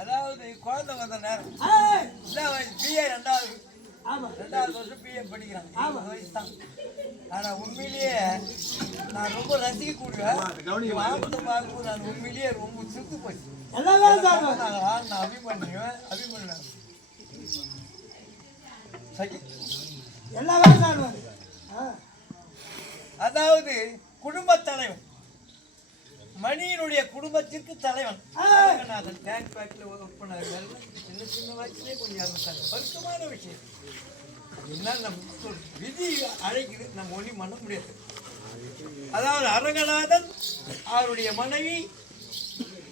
அதாவது குழந்தை வந்த நேரம் பிஏ ரெண்டாவது வருஷம் பிஏ படிக்கிறான். வயசு தான். ஆனா உண்மையிலேயே நான் ரொம்ப ரசிக்கக்கூடிய ஆபத்தை பார்க்கும்போது நான் உண்மையிலேயே ரொம்ப சுத்து போச்சு. நான் அபிமன்யுவேன் அதாவது குடும்ப தலைவன் மணியினுடைய குடும்பத்திற்கு தலைவன். டேங்க் பேக்ல ஒர்க் பண்ணார்கள். சின்ன சின்ன வயசுலேயே கொஞ்சம் இறந்துட்டாங்க. வருத்தமான விஷயம். என்ன நம்ம விதி அழைக்குது, நம்ம ஒன்றும் பண்ண முடியாது. அதாவது அரங்கநாதன் அவருடைய மனைவி,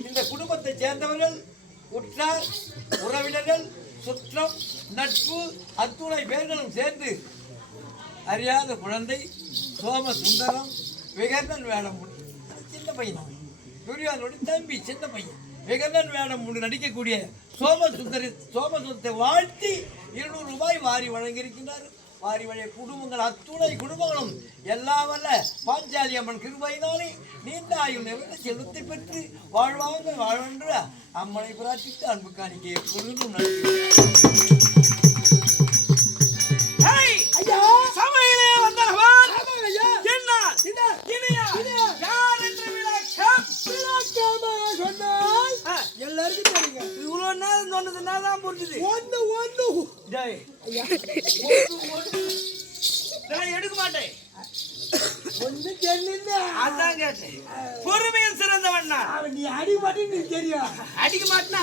இந்த குடும்பத்தை சேர்ந்தவர்கள், உற்றார் உறவினர்கள், சுற்றம் நட்பு அத்துணை பேர்களும் சேர்ந்து அறியாத குழந்தை சோமசுந்தரம் விகர்ணன் வேடம் சின்ன பையன், துரியோதனுடைய தம்பி சின்ன பையன், விகர்ணன் வேடம் நடிக்கக்கூடிய சோமசுந்தரத்தை வாழ்த்தி 200 ரூபாய் வாரி வழங்கியிருக்கின்றார். வாரி வழிய குடும்பங்கள் அத்துணை குடும்பங்களும் எல்லா வல்ல பாஞ்சாலி அம்மன் கிருபையினாலே நீண்ட ஆயுள் நிறைந்த செல்வத்தை பெற்று வாழ்வாங்க வாழ்வென்ற அம்மனை பிரார்த்தித்து அன்பு காணிக்கை எப்பொழுதும் எடுக்க மாட்டேன். பொறுமையில் சிறந்தவன் நீ அடிக்க மாட்டேன்னு தெரியும். அடிக்க மாட்டேன்னா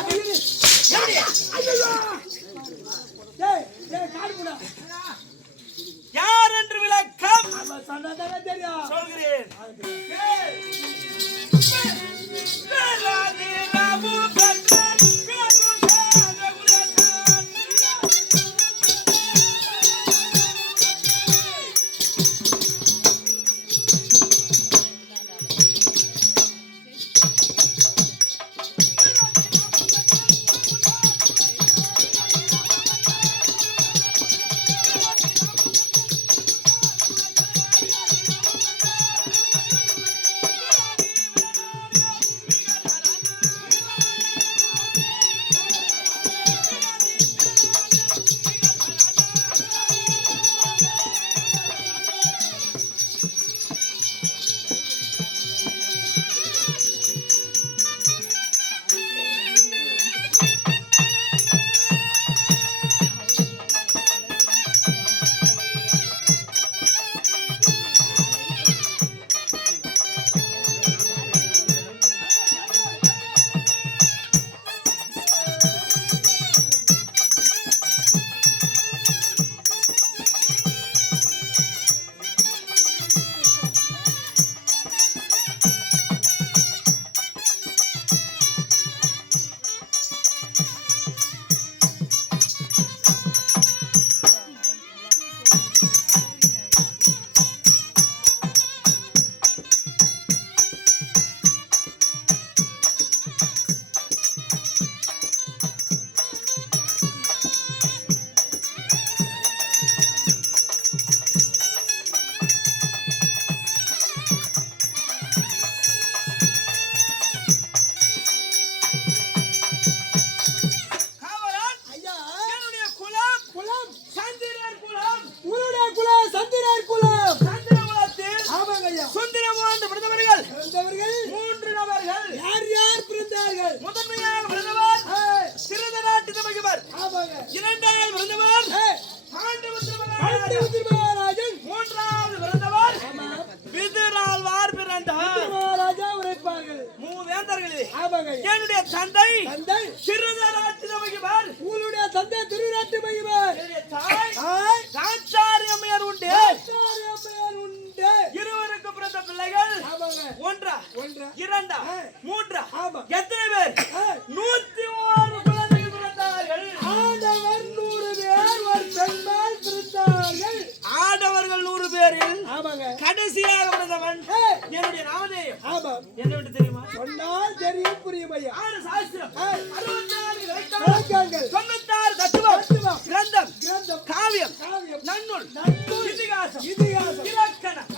யார் என்று விளக்கம் சொன்னதாக தெரியும். சொல்கிறேன். என்னுடைய தந்தை உங்களுடைய தந்தை திருநாட்டு மகிழ்வார். அம்மையார் உண்டு. இருவருக்கு பிறந்த பிள்ளைகள் ஒன்றா இரண்டா மூன்றா எத்தனை பேர்? 101 குழந்தைகள் பிறந்தார்கள். ஆடவர் 100 பேர் ஒரு பெண்மாள் பிறந்தார்கள். ஆடவர்கள் 100 பேரில் கடைசியாக பிறந்தவன் என்னுடைய நாமதேயம். என்ன விட்டு தெரியுமா? சொன்னால் தெரியும் புரியும் ஐயா. 6 சாஸ்திரம் 64 இலக்கணங்கள் 96 தத்துவம் கிரந்தம் காவியம் நன்னூல் இதிகாசம் இலக்கணம்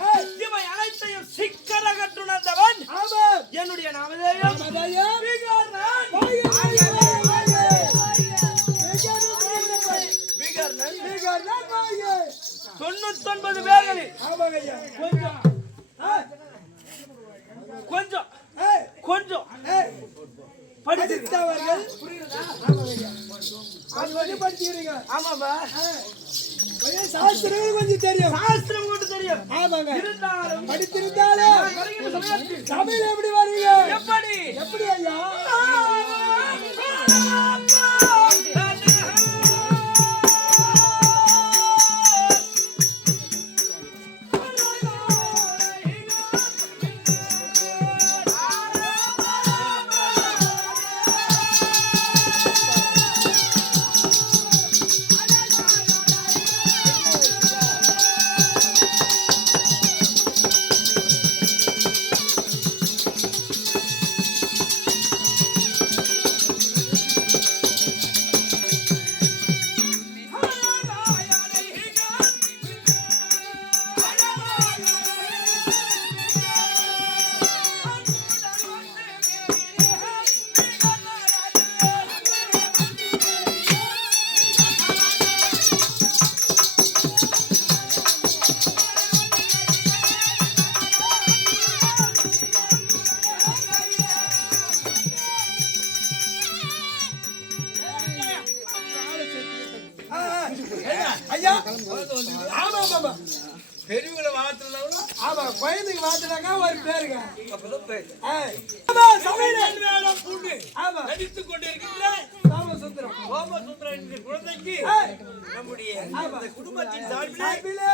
இவை அனைத்தையும் சிக்கர கற்றுணர்ந்தவன் என்னுடைய நாமதேயம். கொஞ்சம் கொஞ்சம் கொஞ்சம் படித்தவர்கள் படிச்சுக்கிறீங்க. ஆமாப்பா, சாஸ்திரம் கொஞ்சம் தெரியும். சாஸ்திரம் கூட தெரியும். ஆமாங்க, இருந்தாலும் படித்திருந்தாலும் சபையில எப்படி வருவீங்க? எப்படி எப்படி ஐயா? ஐயா, ஆமா ஆமா, பெரியவங்களை வாழ்த்துறதுல ஆமா, குழந்தைக்கு வாழ்த்துனாக்கா ஒரு பேருங்க. அப்பதான் பேரு. ஆமா, சபையில பூண்டு ஆமா நடித்துக் கொண்டிருக்கின்ற சோமசுந்தரம் சோமசுந்தரம் என்கிற குழந்தைக்கு நம்முடைய இந்த குடும்பத்தின் சார்பிலே சார்பிலே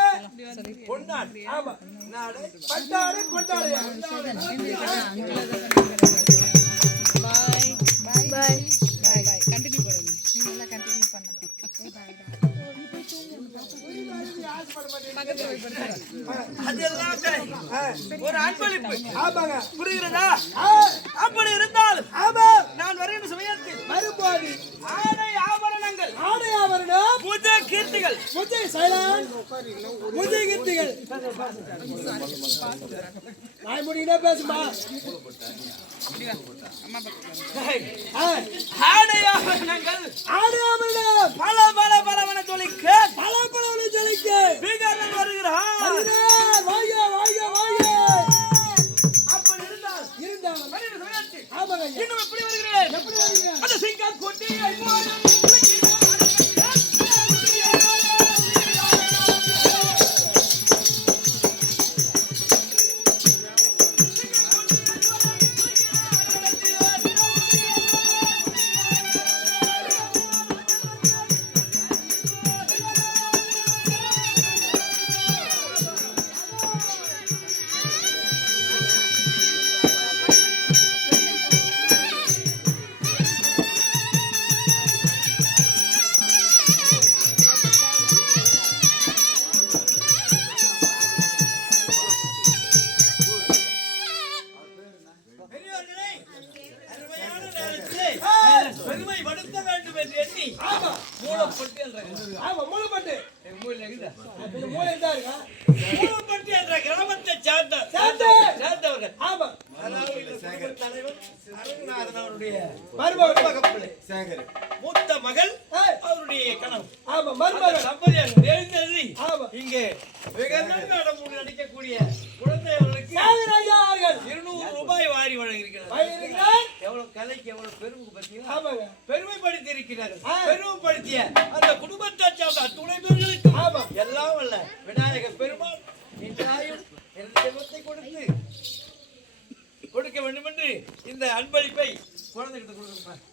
பொன்னாடு ஆமா நாடு பட்டாடு கொண்டாடையா. பாய் பாய் பாய் கண்டினியூ பண்ணுங்க. நீங்க எல்லாம் கண்டினியூ பண்ணலாம். அதெல்லாம் சரி. ஒரு அன்பளிப்பு ஆமாங்க, புரிகிறதா? அப்படி இருந்தாலும் ஆமா, நான் வருகின்ற சமயத்தில் மறுபாதி ஆடை ஆபரணங்கள் ஆடை ஆவரணம் பூஜ கீர்த்திகள் முஜை சைலான் முஜை கீர்த்திகள் நாய் முடினா பேசுமா. ஆடை ஆபரணங்கள் ஆடை ஆவரணம் பல பல பலவன தொழிக்க பல பலவனை ஜலிக்க பீகாரன் வருகிறான். வாய வாய வாய. அப்படி இருந்தால் வருகின்ற சமயத்தில் ஆமாங்க, இன்னும் எப்படி வருகிறேன்? எப்படி வரீங்க? அந்த சிங்கா கொட்டி பெருமைப்படுத்த வேண்டும் என்று எண்ணி ஆமா மூலப்பட்டு என்ற ஆமா, மூலப்பட்டு இந்த மூளை தான் இருக்கா? மூலப்பட்டு என்ற கிராமத்தை சேர்ந்தவர்கள். ஆமா, அதாவது இந்த குடும்ப தலைவர் அரங்கநாதன் அவருடைய மருமகன் மகப்பிள்ளை மூத்த மகள் அவருடைய கனவு. ஆமா, மருமகன் தம்பதியாக எழுந்தது ஆமா, இங்கே வெகு நடிக்கக்கூடிய குழந்தை அவர்களுக்கு தியாகராஜா அவர்கள் 200 ரூபாய் வாரி வழங்கியிருக்கிறார். வழங்கியிருக்கிறார். எவ்வளவு கலைக்கு எவ்வளவு பெருமை பார்த்தீங்களா? ஆமாங்க, பெருமைப்படுத்தி இருக்கிறார்கள். பெருமைப்படுத்திய அந்த குடும்பத்தை சேர்ந்த அத்துணை பேர்களுக்கு ஆமா, எல்லாம் அல்ல விநாயக பெருமாள் இன்றாயும் செல்வத்தை கொடுக்க வேண்டும் என்று இந்த அன்பளிப்பை குழந்தைகிட்ட கொடுக்கணும்.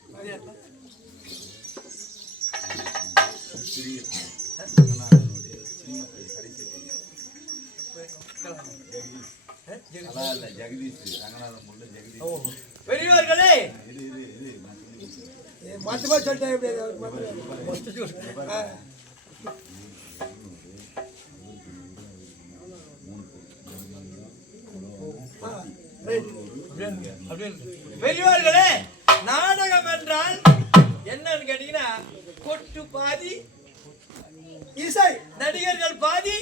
பெரியவர்களே மொத்தமா சொல்லிட்டேன். பெரியவர்களே, நாடகம் என்றால் என்னன்னு கேட்டீங்கன்னா கொட்டு பாதி இசை, நடிகர்கள் பாதி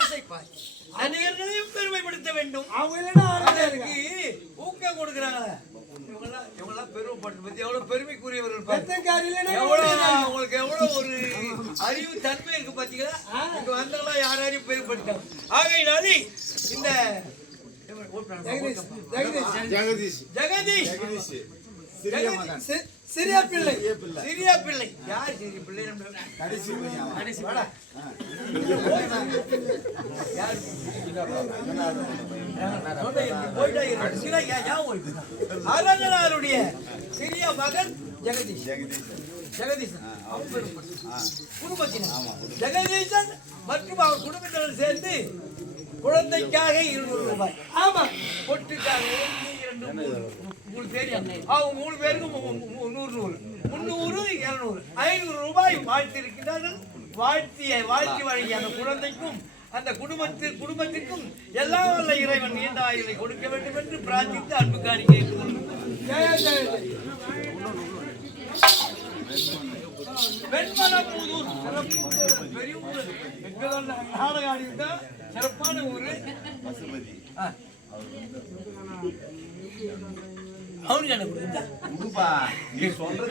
இசை பாதி. நடிகர்களையும் பெருமைப்படுத்த வேண்டும், அவங்களுக்கு ஊக்கம் கொடுக்கிறாங்க. இவங்கெல்லாம் பெருமைப்படுத்த பத்தி எவ்வளவு பெருமைக்குரியவர்கள், உங்களுக்கு எவ்வளவு ஒரு அறிவு தன்மை இருக்கு பாத்தீங்களா? இங்க வந்தாலும் யாரையும் பெருமைப்படுத்தாங்க. ஆகையினாலே இந்த ஜெகதீஷ் ஜெகதீஷ் சிறிய பிள்ளை சிறிய பிள்ளை யார் சிறிய பிள்ளை நம்ம கடைசி கடைசி வாடா யார் ஆராதனாருடைய சிறிய மகன் ஜெகதீஷ் ஜெகதீசன் குடும்பத்தினர் ஜெகதீசன் மற்றும் அவர் குடும்பத்தினர் சேர்ந்து குழந்தைக்காக 200 ரூபாய் ஆமா பொட்டுக்காக 3 பேர் அவங்க 3 பேருக்கும் 100 300 200 500 ரூபாய் வாழ்த்திருக்கிறார்கள். வாழ்த்தி வழங்கிய அந்த குழந்தைக்கும் அந்த குடும்பத்திற்கும் எல்லா வல்ல இறைவன் நீண்ட ஆயுளை கொடுக்க வேண்டும் என்று பிரார்த்தித்து அன்பு காணிக்கை வெண்மலபுதூர் பெரிய ஊர் நாடகாடி சிறப்பான ஊரு.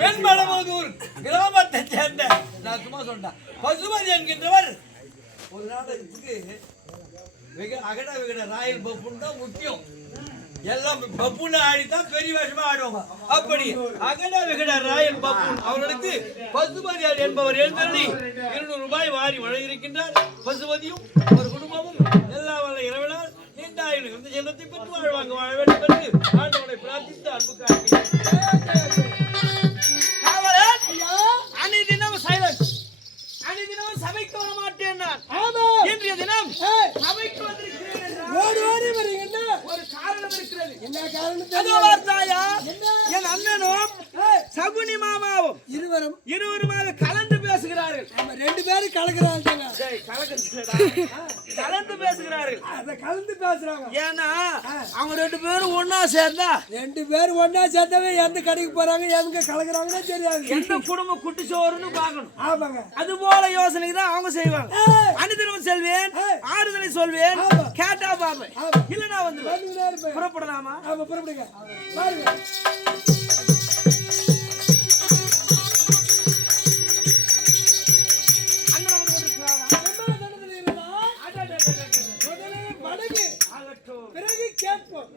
வெண்மலபுதூர் கிராமத்தை சேர்ந்த நான் சும்மா சொன்னேன் பசுபதி என்கின்றவர் ஒரு நாடகத்துக்கு அகட விகட ராயல் பப்புன்னு தான் முக்கியம். எல்லாம் பப்புன்னு ஆடித்தான் பெரிய வேஷமா ஆடுவாங்க. அப்படி அகட விகட ராயல் பப்புன் அவர்களுக்கு பசுபதியார் என்பவர் எழுந்தருளி 200 ரூபாய் வாரி வழங்கியிருக்கின்றார். பசுபதியும் ஒரு குடும்பமும் எல்லா வல்ல இறைவனால் நீண்ட ஆயுள் இந்த செல்வத்தை பெற்று வாழ்வாங்க வாழ வேண்டும் என்று ஆண்டவனை பிரார்த்தித்து அன்பு அனைதினம் சபைக்கு வர மாட்டேன் நான். இன்றைய தினம் சபைக்கு வந்திருக்கிறேன். ஒரு காரணம் இருக்கிறது. என்ன காரணம்? என் அண்ணனும் சகுனி மாமாவும் இருவருமாக கலந்து பேசுகிறார்கள். ரெண்டு பேரும் கலக்கிறாங்க கலந்து பேசுகிறார்கள். அத கலந்து பேசுறாங்க. ஏன்னா அவங்க 2 பேரும் ஒன்னா சேர்ந்தா 2 பேரும் ஒன்னா சேர்ந்தவே எந்த கடைக்கு போறாங்க எங்க கலக்குறாங்கன்னு தெரியாது. எந்த குடும்பம் குட்டி சோறுன்னு பார்க்கணும். ஆமாங்க. அது போல யோசனை தான் அவங்க செய்வாங்க. அனுதினம் செல்வேன், ஆறுதலை சொல்வேன், கேட்டா பாப்பேன், இல்லனா வந்து புறப்படலாமா? ஆமா புறப்படுங்க. பாருங்க பிறகு கேட்போம்.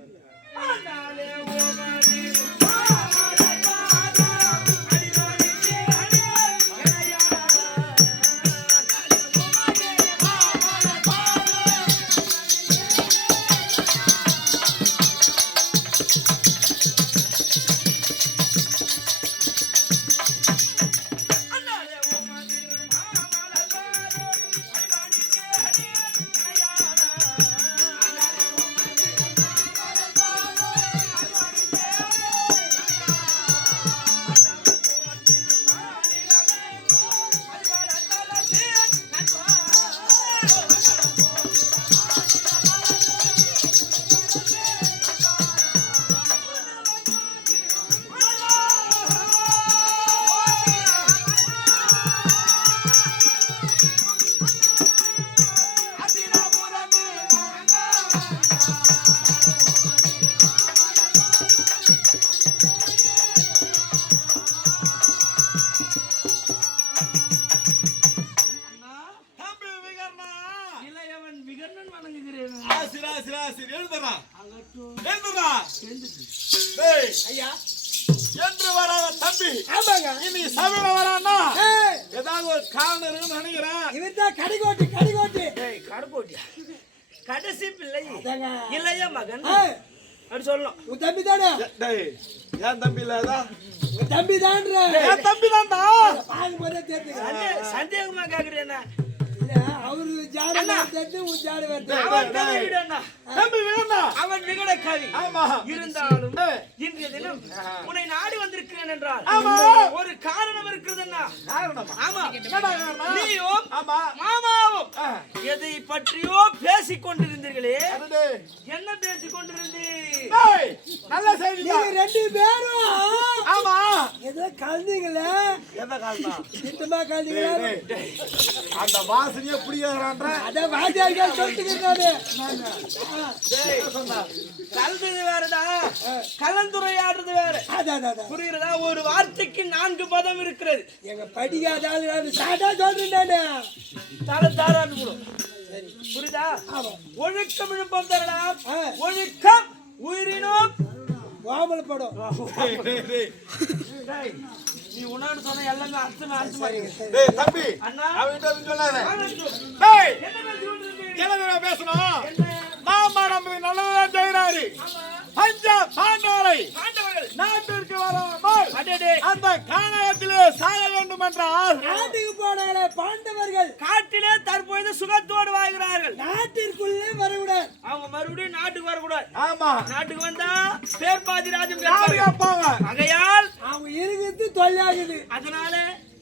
என்று வராத தம்பி இனி சபையில வரான்னா ஏதாவது ஒரு காரணம் இருக்குன்னு நினைக்கிறேன். இவர்தான் கடைகோட்டி கடைசி பிள்ளை இல்லையா மகன் அப்படி சொல்லணும். உன் தம்பி தானே? ஏன் தம்பி இல்லாதா? உன் தம்பி தான்ற. என் தம்பி தான்டா. பாக்கும்போதே தெரியுது. சந்தேகமா கேக்குறேன். அவரு ஜாட வருது, உன் ஜாட வருது. தம்பி வேண்டாம். அவன் விகட கவி. ஆமா. இருந்தாலும் இன்றைய தினம் உன்னை நாடி வந்திருக்கிறேன் என்றால் ஒரு காரணம் இருக்கிறதுன்னா. ஆமா. நீயும் மாமாவும் எதை பற்றியோ பேசிக் கொண்டிருந்தீர்களே. என்ன பேசிக் கொண்டிருந்தீ? நல்ல செய்தி. நீங்க 2 பேரும் ஆமா ஏதோ கலந்தீங்களா? எந்த காலமா சுத்தமா கலந்தீங்களா? அந்த வாசனையே பிடிக்கிறான்ற அதான் வாத்தியார்கள் சொல்லிட்டுருக்காரு. கலந்தது வேறடா, கலந்துரையாடுறது வேற. அதான் புரிகிறதா? ஒரு வார்த்தைக்கு 4 பதம் இருக்கிறது. எங்க படிக்காத ஆளு நான் சாட்டா சொல்றேன் நானு. தலை தாராட்டு போடும். புரியுதா? ஆமா. ஒழுக்கம் விழுப்பம் தரலாம். ஒழுக்கம் உயிரினும் வாமல படம். டேய், நீ உன்னான்னு சொன்ன எல்லாமே அர்த்தமா டேய் தம்பி அண்ணா அவன்கிட்ட வந்து சொல்லாத டேய் என்ன பேசணும் மாமா நம்ம நல்லதா செய்யறாரு பஞ்சா பாண்டவரை நாட்டிற்கு வராமல் அந்த கானகத்திலே சாக வேண்டும் என்றால் நாட்டுக்கு போனாலே பாண்டவர்கள் காட்டிலே தற்போது சுகத்தோடு வாழ்கிறார்கள். நாட்டிற்குள்ளே வரக்கூடாது. அவங்க மறுபடியும் நாட்டுக்கு வரக்கூடாது. ஆமா நாட்டுக்கு வந்தா பேர்பாதி ராஜ்யம் பாதுகாப்பாங்க. ஆகையால் அவங்க இருக்கிறது தொல்லையாகுது. அதனால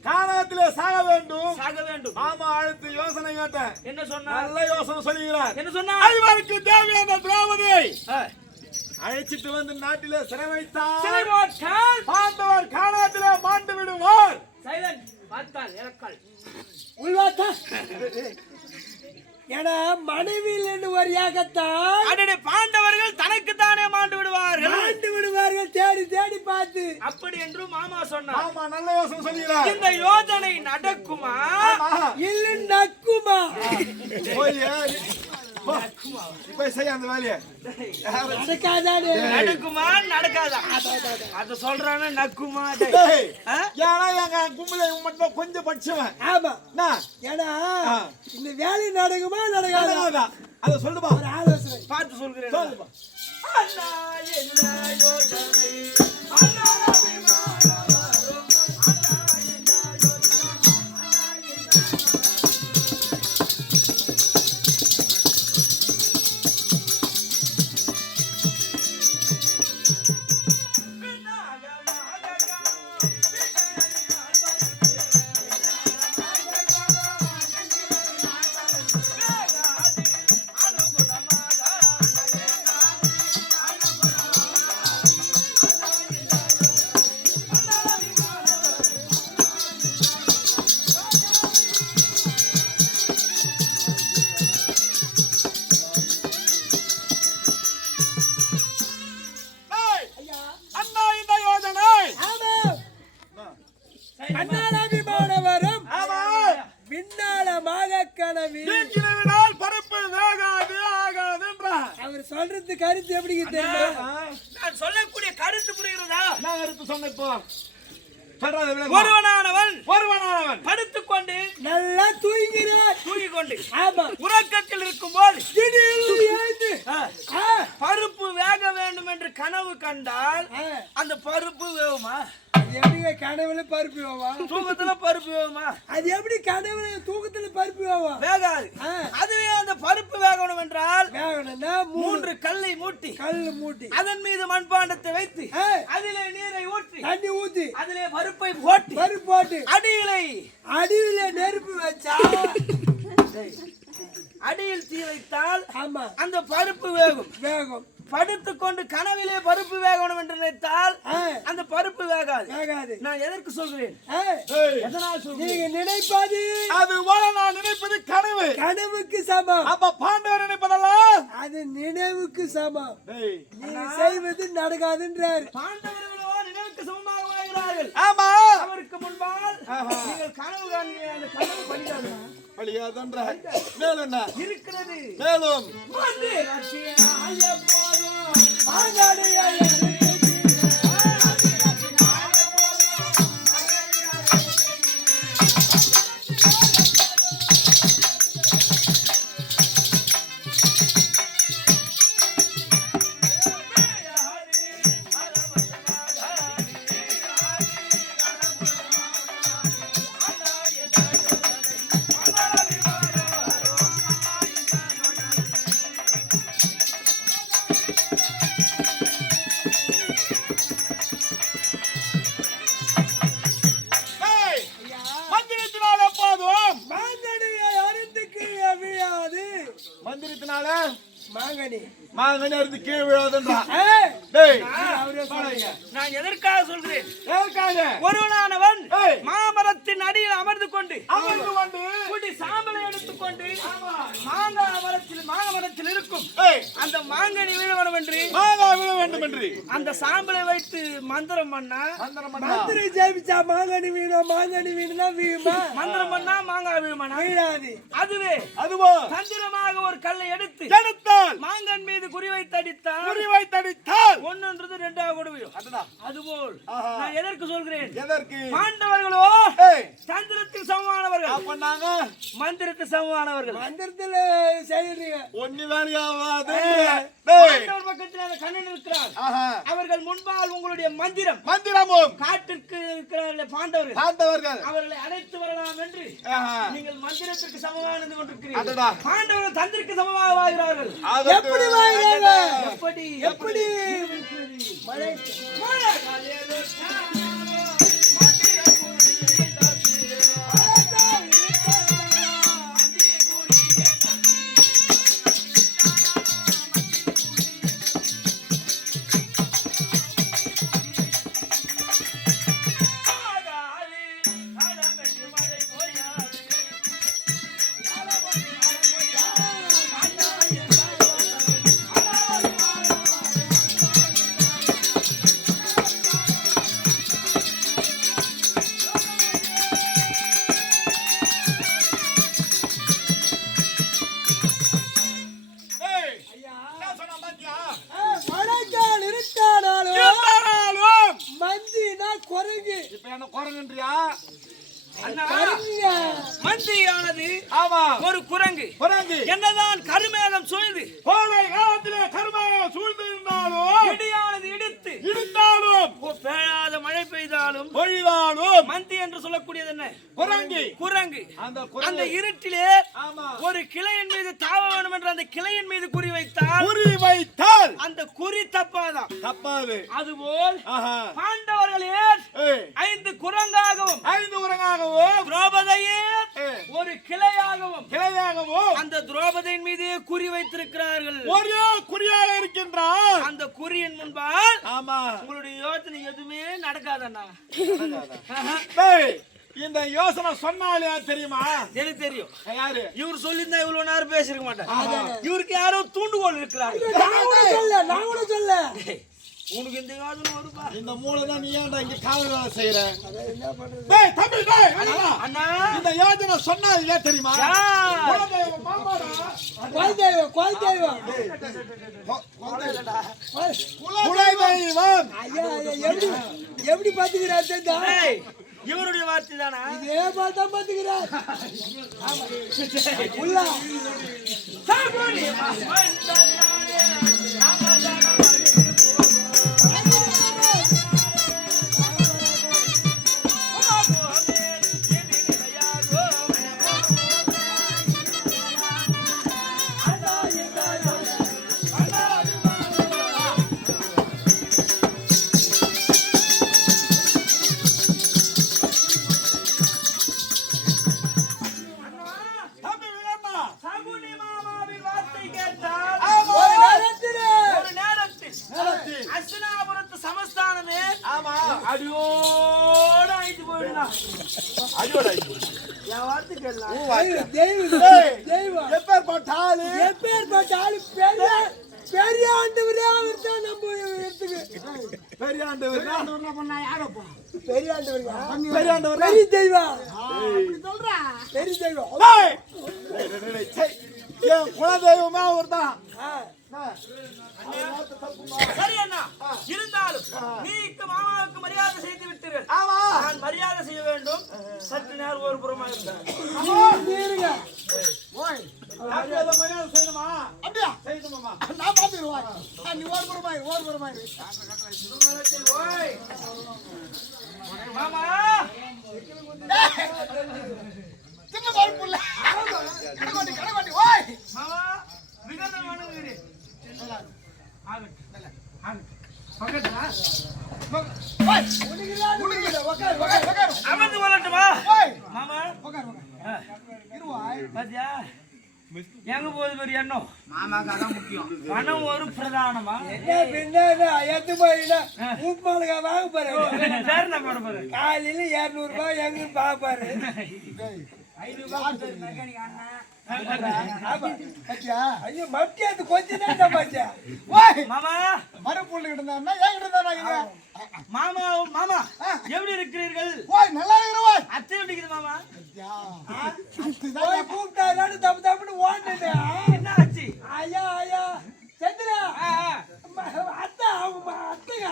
கானகத்திலே சாக வேண்டும். ஆமா, அடுத்து யோசனை கேட்டேன். என்ன சொன்னா? நல்ல யோசனை சொல்லுகிறார். என்ன சொன்னா? ஐவருக்கு தேவையான திரௌபதியை அழைச்சிட்டு வந்து நாட்டிலே சிறை வைத்தால் பாண்டவர் கானகத்திலே மாண்டு விடுவார். சைலண்ட் பார்த்தால் இறக்கால் உள்வாத்தா ஏன்னா மனைவியில் ஒரு ஏகத்தான் அடடே பாண்டவர்கள் தனக்கு தானே மாண்டு விடுவார்கள் தேடி தேடி பார்த்து அப்படி என்று மாமா சொன்னார். ஆமா நல்ல யோசனை சொல்லுகிறார். இந்த யோசனை நடக்குமா இல்ல நக்குமா? போய் செய்ய அந்த வேலையை. நடக்காதானே? நடக்குமா நடக்காதா அத சொல்றானே நக்குமா? ஏன்னா எங்க கும்பல மட்டும் கொஞ்சம் படிச்சவன். ஆமா என்ன ஏன்னா இந்த வேலை நடக்குமா நடக்காதா அத சொல்லுப்பா. ஒரு ஆலோசனை பார்த்து சொல்கிறேன். சொல்லுப்பா. அண்ணா என்ன யோசனை அண்ணா அபிமானம் வரும் அண்ணா என்ன சொல்றது கருத்து எப்படி தெரியுமா? நான் சொல்லக்கூடிய கருத்து புரிகிறதா? நான் கருத்து சொன்னேன். இப்போ ஒருவனானவன் படுத்துக் கொண்டு நல்லா தூங்கிக் கொண்டு ஆமா உறக்கத்தில் இருக்கும் போது திடீர்னு பருப்பு வேக வேண்டும் என்று கனவு கண்டால் அந்த பருப்பு வேகுமா? அது எப்படி கனவுல பருப்பு வேவா? தூக்கத்துல பருப்பு வேகுமா? அது எப்படி கனவுல தூக்கத்துல பருப்பு வேவா? வேகாது. அதுவே அந்த பருப்பு வேகணும் என்றால் வேகணும்னா 3 கல்லை மூட்டி அதன் மீது மண்பாண்டத்தை வைத்து அதிலே நீரை ஊற்றி தண்ணி ஊத்தி அதிலே பருப்பை போட்டு அடியிலே நெருப்பு வச்சா அடியில் தீ வைத்தால் ஆமா அந்த பருப்பு வேகும். படுத்துக்கொண்டு கனவிலே பருப்பு வேகணும் என்று நினைத்தால் அந்த பருப்பு வேகாது. நான் எதற்கு சொல்கிறேன்? எதனால் சொல்கிறேன்? நீங்க நினைப்பது அது நான் நினைப்பது கனவுக்கு சமம். அப்ப பாண்டவர் நினைப்பதெல்லாம் அது நினைவுக்கு சமம். நீங்க செய்வது நடக்காதுன்றார். பாண்டவர்களோ நினைவுக்கு சமமாக வாழ்கிறார்கள். ஆமா அவருக்கு முன்பால் நீங்கள் கனவு காண்கிறீங்க. அந்த கனவு பலியாதன்ற மேலும் என்ன இருக்கிறது? மேலும் மந்திரத்தினால மாங்கனி அறுத்து கீழே விழாதுன்றா. டேய் நான் எதற்காக சொல்கிறேன்? ஏற்காக ஒருவனானவன் ஏய். மாமரத்தின் அடியில் அமர்ந்து கொண்டு அமர்ந்து கொண்டு குடி சாம்பலை எடுத்துக்கொண்டு மாமரத்தில் இருக்கும் ஏய் அந்த மாங்கனி விழ வேண்டும் என்று மாங்கா விழ வேண்டும் என்று அந்த சாம்பலை வைத்து மந்திரம் பண்ணா மந்திரி ஜெயிச்சா மாங்கனி வீணுனா வீமா மந்திரம் பண்ணா மாங்காய் விழுமானா வீழாது. அதுவே அதுவோ தந்திரமாக ஒரு கல்லை எடுத்து எடுத்தால் மாங்கன் மீது குறிவைத்து அடித்தால் குறிவைத்தடித்தால் ஒன்றுன்றது ரெண்டாக கொடுவியும் அதுதான் அதுபோல் ஆஹா. நான் எதற்கு சொல்கிறேன்? எதற்கு பாண்டவர்களோ ஏய் தந்திரத்தில் சமமானவர்கள் அப்ப நாங்க மந்திரத்தில் சமமானவர்கள் மந்திரத்துல செய்யறீங்க. ஒண்ணு வேலையாவாது பாண்டவர் பக்கத்தில் அந்த கண்ணன் இருக்கிறார். ஆஹா அவர்கள் முன்பால் உங்களுடைய மந்திரம் மந்திரமும் காட்டிற்கு இருக்கிற பாண்டவர்கள் ஆண்டவர்கள் அவர்களை அழைத்து வரலாம் என்று ஆஹா நீங்கள் மந்திரத்திற்கு சமமானது கொண்டிருக்கிறீர்கள். அடடா. பாண்டவர்கள் தந்திரக்கு சமமாக வாழ்கிறார்கள். எப்படி வாங்குறாங்க? எப்படி எப்படி மழை ஏய் என்ன சொன்னா பாத்தியா மழைக்கால் இருட்டானாலும் இருந்தாலும் மந்தினா குரங்கு. இப்ப என்ன குரங்குன்றியா குரங்குங்க. மந்தியானது ஆமா ஒரு குரங்கு குரங்கு என்னதான் கருமேகம் சூழ்ந்து கோடை காலத்திலே கருமையாக சூழ்ந்து இருந்தாலும் இடியானது இடித்து இருந்தாலும் பேழாத மழை பெய்தாலும் பொழிதாலும் மந்தி என்று சொல்லக்கூடியது என்ன? குரங்கு குரங்கு. அந்த அந்த குரங்கு இருட்டிலே ஆமா ஒரு கிளையின் மீது தாவ வேண்டும் என்று அந்த கிளையின் மீது குறி வைத்தால் குறி வைத்தால் அந்த குறி தப்பாதான். தப்பாது அதுபோல் ஆஹா பாண்டவர்களே ஏய் 5 குரங்காகவும் 5 உரங்காகவும் திரௌபதியே ஏய் ஒரு கிளையாகவும் கிளையாகவும் அந்த திரௌபதியின் மீதே குறி வைத்திருக்கிறார்கள். ஒரே குறியாக இருக்கின்றான் அந்த குறியின் முன்பால் ஆமா உங்களுடைய யோசனை எதுவுமே நடக்காதண்ணா. டேய் இந்த யோசனை சொன்னாலே தெரியுமா எனக்கு தெரியும். யாரு இவர் சொல்லியிருந்தா இவ்வளவு நேரம் பேசிருக்க மாட்டார். இவருக்கு யாரோ தூண்டுகோல் இருக்கிறார். நான் கூட சொல்ல உனக்கு இந்த யோசனை வருப்பா. இந்த மூளை தான் நீ ஏன்டா இங்க காவல் வேலை செய்யற என்ன பண்றது? டேய் தம்பி டேய் அண்ணா அண்ணா இந்த யோசனை சொன்னாலே தெரியுமா யார்? குலதெய்வம் மாமாடா குலதெய்வம் குலதெய்வம் ஐயா எப்படி பாத்துக்கிறார் தெரிஞ்சா? ஏய், இவருடைய வார்த்தை தானா? இதே மாதிரி தான் பாத்துக்கிறார். உள்ளா தம்பி வேமா சகுனி மாமாவின் வார்த்தை கேட்டால் ஒரு நேரத்திலே ஒரு நேரத்தில் அஸ்தினாபுரத்து சமஸ்தானமே ஆமா அடியோடு ஆயிட்டு போயிடுனா. அடியோட என் வார்த்தை கேட்கலாம். தெய்வம் எப்பேற்பட்ட ஆளு எப்பேற்பட்ட ஆளு பெரிய ஆண்டவரே அவர் தான் நம்ம இடத்துக்கு பெரிய ஆண்டவர் பெரிய ஆண்டவருங்க பெரிய ஆண்டவர் பெரிய தெய்வம் பெரிய தெய்வம் டேய் டேய் டேய் ஏன் குலதெய்வமே அவர்தான் சரி அண்ணா, இருந்தாலும் நீக்கு மாமாவுக்கு மரியாதை செய்து விட்டீர்கள். ஆமா நான் மரியாதை செய்ய வேண்டும். சற்று நேரம் ஒரு புறமாக இருந்தார். நீருங்க ஓய் அப்படி அத மரியாதை செய்யணுமா அப்படியே செய்யணுமா நான் பாத்துறேன் நீ ஓர் புறமாய் ஓய் மாமா சின்ன பருப்புல கடகோட்டி ஓய் மாமா விகடன் வணங்குகிறேன். அமர்ந்து கொள்ளட்டுமா மாமா? பாத்தியா எங்க போகுது பெரிய எண்ணம் மாமாக்கு அதான் முக்கியம். பணம் ஒரு பிரதானமா என்ன பின்ன எத்து போயினா உப்புமாளுக்கா வாங்க பாரு சார் நான் போட போறேன் காலையில 200 ரூபாய் எங்க பாப்பாரு ஐயோ மட்டியாத்து கொஞ்சம் தான் சம்பாதிச்சா மாமா மறுப்புள்ள இருந்தா ஏன் இருந்தா மாமா மாமா எப்படி இருக்கிறீர்கள் ஓய் நல்லா இருக்கிற அத்தை எப்படிக்குது மாமா போய் கூப்பிட்டாரு தப்பு தப்புன்னு ஓடுனே என்ன ஆச்சு ஐயா ஐயா சந்திரா அத்தை அவங்க அத்தைங்க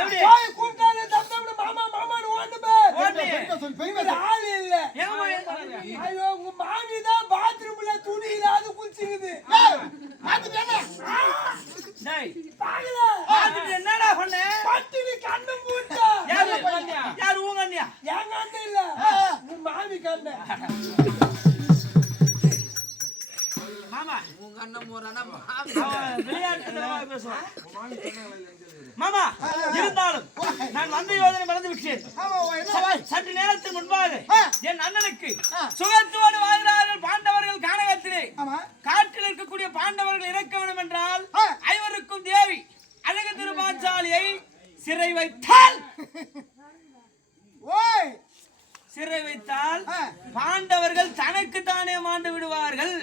எப்படி போய் கூப்பிட்டாரு தப்பு தப்புன்னு மாமா மாமான்னு ஓடுமே ஓடு ஆள் இல்ல எங்க ஐயோ உங்க மாமி தான் பாத்ரூம்ல துணி இல்லாத குளிச்சுக்குது டேய் பாக்கல பாத்துட்டு என்னடா பண்ண பட்டினி கண்ணு மூட்டா யாரு உங்க அண்ணியா என் கண்ணு இல்ல உன் மாமி கண்ணு மாமா உங்க அண்ணன் போறானா விளையாட்டு பேசுவான் மாமா இருந்தாலும் நான் வந்த யோசனை மறந்து விட்டேன் சற்று நேரத்துக்கு முன்பாக என் அண்ணனுக்கு சுகத்தோடு வாழ்கிறார்கள் பாண்டவர்கள் கானகத்திலே காட்டில் இருக்கக்கூடிய பாண்டவர்கள் இறக்க வேண்டும் என்றால் ஐவருக்கும் தேவி அழகு திருமாச்சாலியை சிறை வைத்தால் சிறை வைத்தால் பாண்டவர்கள் தனக்கு தானே மாண்டு விடுவார்கள்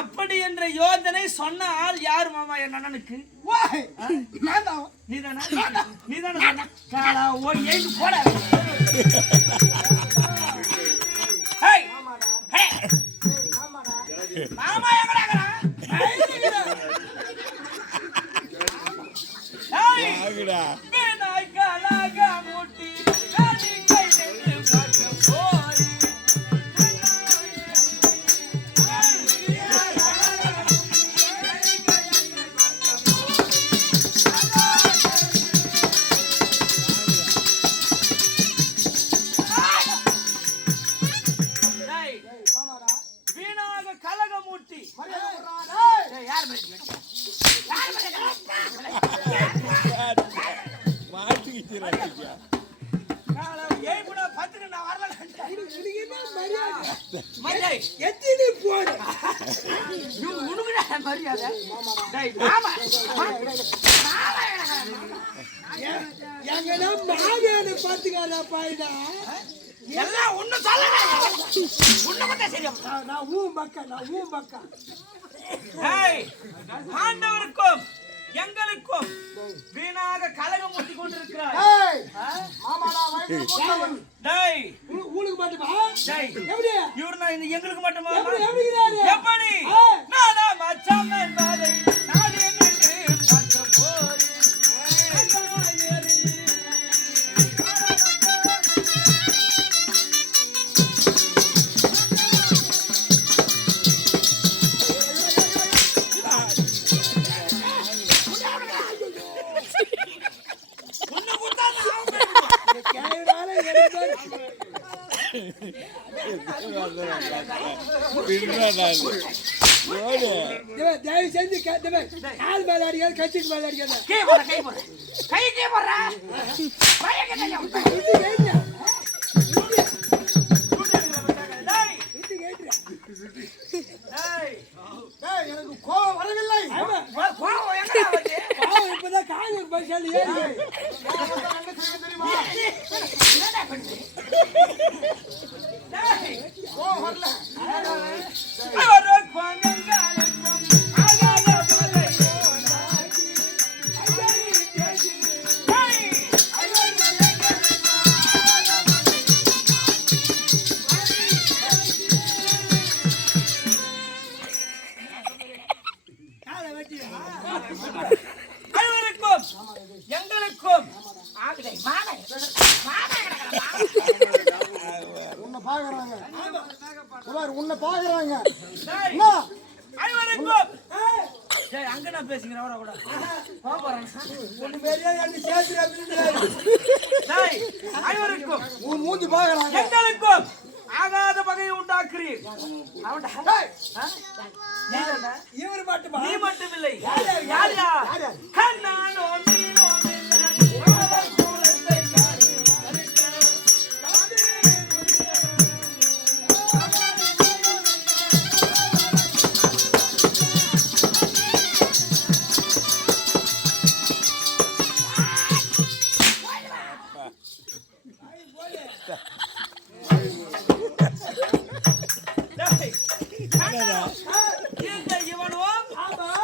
அப்படி என்ற யோசனை சொன்ன ஆள் யார் மாமா என் அண்ணனுக்கு நீதானா போட மாமா மூட்டி எத்தனை போடு எங்கன்னா மாமியான பாத்துக்காரா பாயிடா எல்லாம் ஒண்ணு சொல்ல சரியா நான் ஊ மக்கா பாண்டவருக்கும் எங்களுக்கும் வீணாக கலகம் மூட்டி கொண்டிருக்கிறார் ஊருக்கு மட்டுமா எப்படி இவரு நான் எங்களுக்கு மட்டுமா எப்படி எப்படி நானா மச்சான் என்பதை நாடு என்று பார்க்க போறேன் தயவு செஞ்சு கால் மேல அடிக்காது கட்சிக்கு மேல அடிக்காது எனக்கு கோபம் வரவில்லை இப்பதான் காங்கிரஸ் பைசாலி தெரியுமா எங்களுக்கும் உன்னை பாக்குறாங்க உன்னை பாக்குறாங்க அங்க நான் பேசுகிறேன் கூட உன் மூஞ்சி பாக்குறாங்க எங்களுக்கும் ஆகாத பகையை உண்டாக்குறீர் இவர் மட்டுமா நீ மட்டுமில்லை யார் யார் கண்ணானோ நீனோ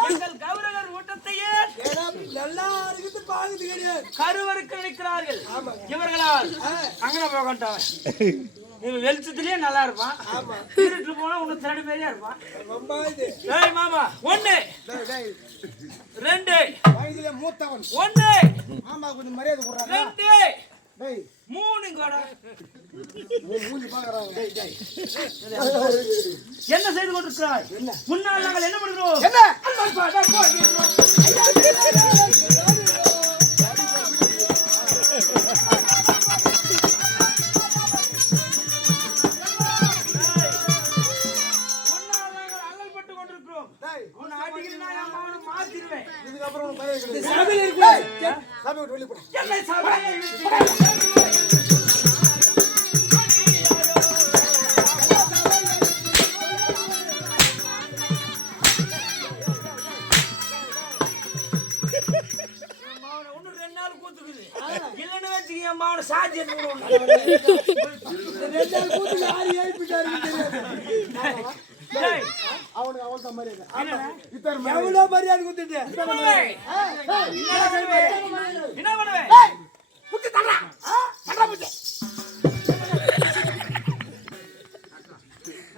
எங்கள் கௌரவர் ஊட்டத்தையே நல்லா இருக்குது பாக்குது கிடையாது. கருவறுக்க நிற்கிறார்கள். இவர்களால் அங்கே போகட்டான். இவன் வெளிச்சத்திலேயே நல்லா இருப்பான். இருட்டு போனா உன்னை திருடி மாதிரியா இருப்பான். ரொம்ப இது. டேய் மாமா, 1 2 வயதிலே மூத்தவன். 1 ஆமா, கொஞ்சம் மரியாதை கொடுறாங்க. 2 டேய் 3 கோடா. மூஞ்சி பாக்குறாங்க. டேய் டேய். என்ன செய்து கொண்டிருக்கிறாய்? முன்னால் நாங்கள் என்ன பண்ணுகிறோம்? என்ன? இதுக்கப்புறம் உனக்கு மரியாதை கிடையாது. சபையில இருக்கு. சபை விட்டு வெளிய போடா. என்ன சபை? இன்னும் 2 நாள் கூத்துக்குது. இல்லன்னு வச்சுக்க என் மாவன சாட்சி எடுத்துடுவோம். 2 நாள் கூத்து யாரு ஏறிட்டாருன்னு தெரியாது. அவனுக்கு அவன் தான் மரியாதை. எவ்வளவு மரியாதை கொடுத்துட்டு என்ன பண்ணுவேன்? புத்தி தர்றா. தர்றா புத்தி.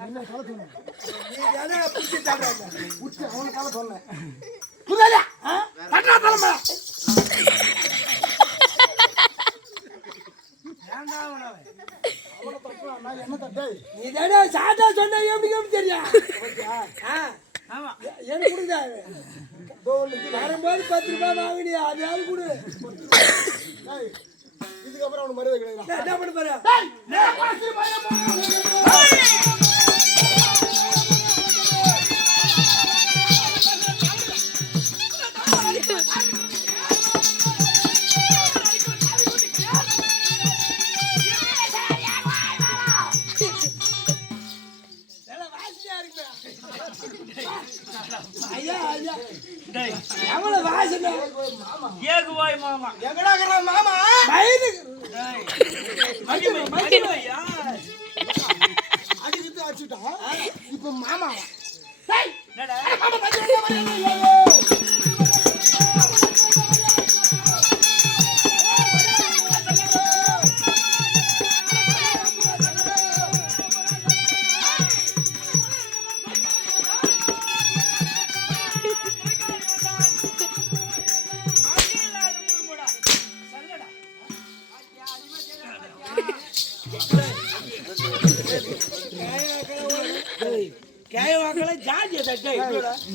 என்ன கால சொன்ன? நீ தானே புத்தி தர்றா. புத்தி அவன கால சொன்ன. புரியல? தர்றா தரமா. ஏன்டா அவனவே? அவன பக்கம் நான் என்ன தட்டை? நீ தானே சாட்டா சொன்ன எப்படி தெரியும்? ஆமா. எனக்கு கொடுங்க. வரும்போது 10 ரூபாய் வாங்கினியா? அதையாவது கொடு. இதுக்கப்புறம் அவனுக்கு மரியாதை கிடையாது. என்ன பண்ண போற? ஐயா ஐயா டேய், எவ்வளவு வாசனை. ஏகுவாய் மாமா. எங்கடா இருக்கற மாமா? வயிறு. டேய், மகிமையா? அடிக்கிட்டு அடிச்சிட்டான். இப்போ மாமா. என்னடா? மாமா மரியாதை.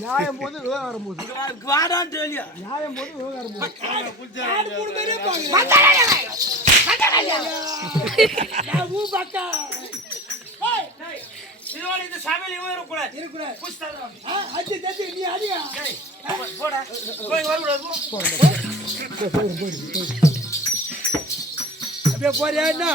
நியாயம் போது விவகாரம் போது. நியாயம் போது விவகாரம் போது. இந்த சபையில இவன் இருக்கக்கூடாது. இருக்கக்கூடாது. புஷ்தகம். அடி தட்டி நீ அடியா. போடா. போய் வரக்கூடாது. அப்படியே போறியா என்ன?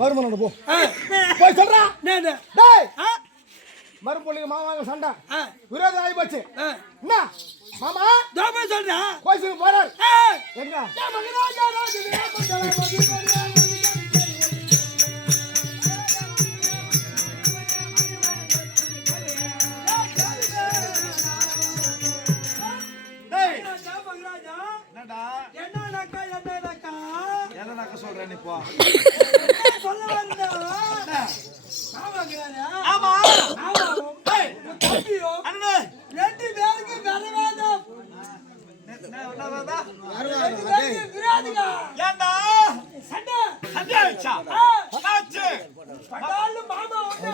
மறுமணம் போ போய் சொல்றா. மறுபொழிக்கு மாமாங்க சண்டை விரோதம் ஆகி போச்சு. என்ன மாமா தாம சொல்றா கோயிலுக்கு போறாரு. எங்க என்னக்கா சொல்றேன் இப்போ? சொல்ல வந்தா ஆமா. தம்பியோ அண்ணே, 2 பேருக்கு வரவேதம். விராதுங்க ஏண்டா? சண்டை சண்டை ஆயிடுச்சா? ஆச்சு. படாலும் மாமா ஒண்ணு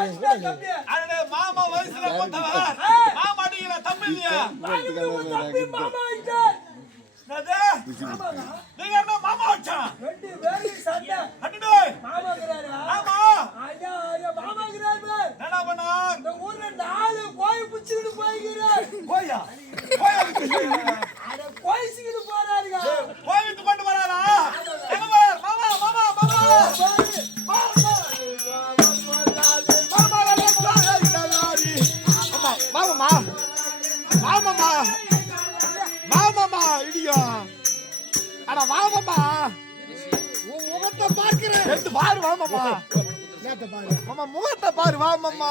தம்பி. அண்ணே, மாமா வயசுல போட்டவர். மாமா அடிக்கிற தம்பி இல்லையா? தம்பி மாமா ஆயிட்டே. என்னது? நீங்க என்ன மாமா வச்சா? 2 பேருக்கு சண்டை. அண்ணே, மாமாங்கறாரு. ஆமா. ஐயா ஐயா மாமாங்கறாரு. என்ன பண்ணா? இந்த ஊர்ல 4 கோய் புச்சிட்டு போய்கிறார். போயா? போயா? அட கோயிசிட்டு போறாருங்க. கோயிலுக்கு கொண்டு வராரா? எங்க போறார்? மாமா மாமா மாமா. மாமா மாமா மாமா ஐயோ அட வா மாமா உன் முகத்தை பார்க்கிறேன் எடுத்து பாரு வா மாமா பாரு மாமா முகத்தை பாரு வா மாமா